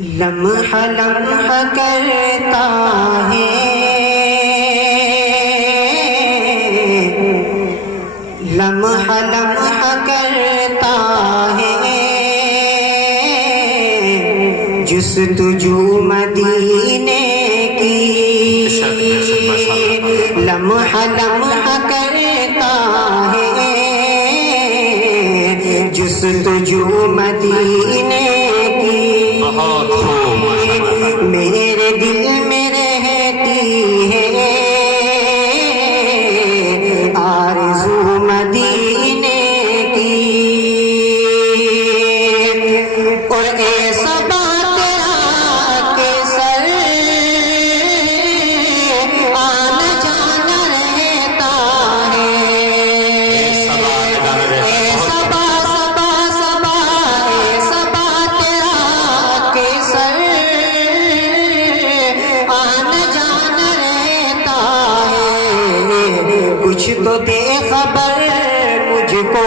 لمحہ لمحہ کرتا ہے لمحہ لمحہ کرتا ہے جستجو مدینے کی لمحہ لمحہ کرتا ہے جستجو مدینے کی میرے دل میں رہتی ہے آرزو مدینے کی اور ایسا بات کے سر آنا جانا رہتا ہے ایسا بات کے سر آنا جانا رہتا ہے کچھ تو دے خبر مجھ کو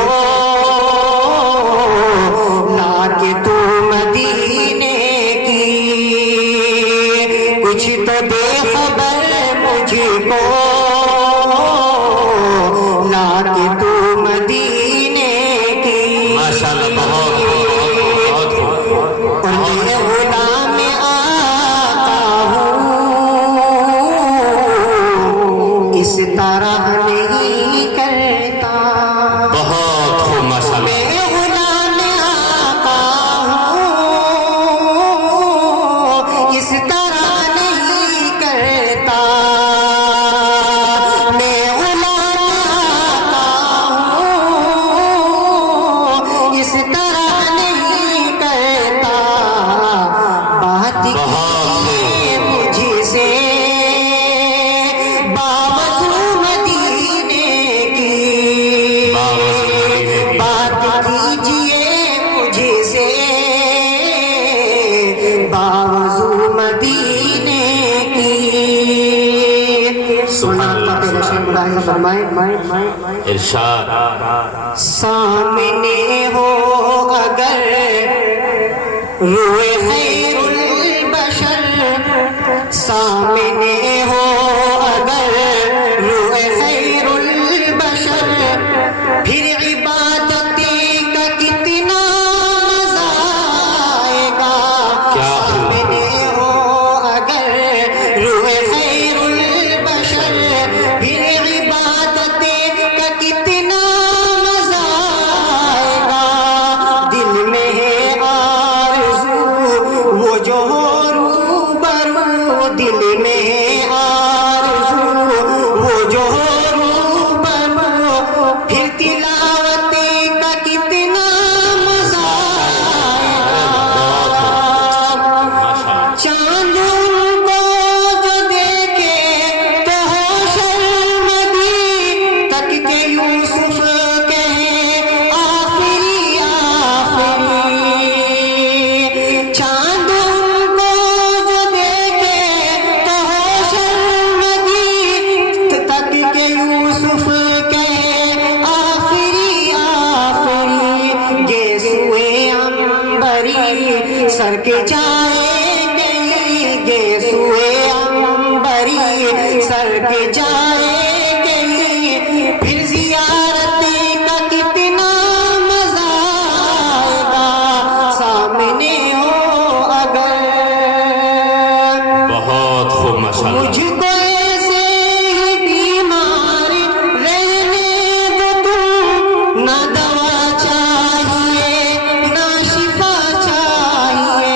لا کے تو مدینے کی کچھ تو دے خبر مجھ کو لا کے تو مدینے کی ماشاءاللہ بہت اور میں غلام آقا ہوں اس طرح نہیں کرتا بہت خوب ماشاءاللہ میں غلام آقا ہوں اس طرح نہیں کرتا میں غلام آقا ہوں اس طرح نہیں کرتا بات کیجیے مجھ سے باوجود مدینے کی بات کیجیے مجھ سے باوجود مدینے کی سبحان اللہ فرمائے ارشاد سامنے ہو اگر روئے خیر البشر سامنے ہو اگر روئے خیر البشر پھر عبادت کا کتنا مزہ آئے گا سامنے ہو اگر روئے خیر البشر پھر عبادت کا کتنا مزہ آئے گا دل میں ہے آرزو وہ جو روبرو دل میں ہے آرزو وہ جو روبرو پھر تلاوت کا کتنا مزہ آئے گا چاند کو جو دیکھے تو ہو شرمندی تک کہ یوسف کہے آخری آخری چاند کو جو دیکھے تو ہو شرمندی تک کہ یوسف کہے آخری آخری یہ سوئے عنبری سر کے جائے گئی یہ سوئے عنبری سر کے جائے گئی پھر زیارت کا کتنا مزہ آئے گا سامنے ہو اگر بہت خوب ماشاءاللہ مجھ کو ایسے ہی بیمار رہنے دو تم نہ دوا چاہیے نہ شفا چاہیے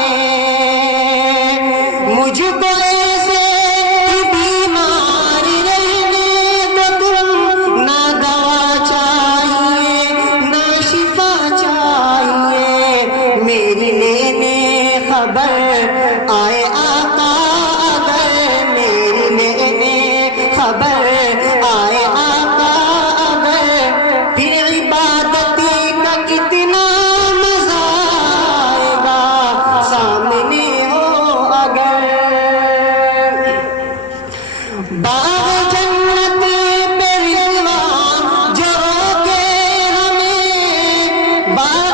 بار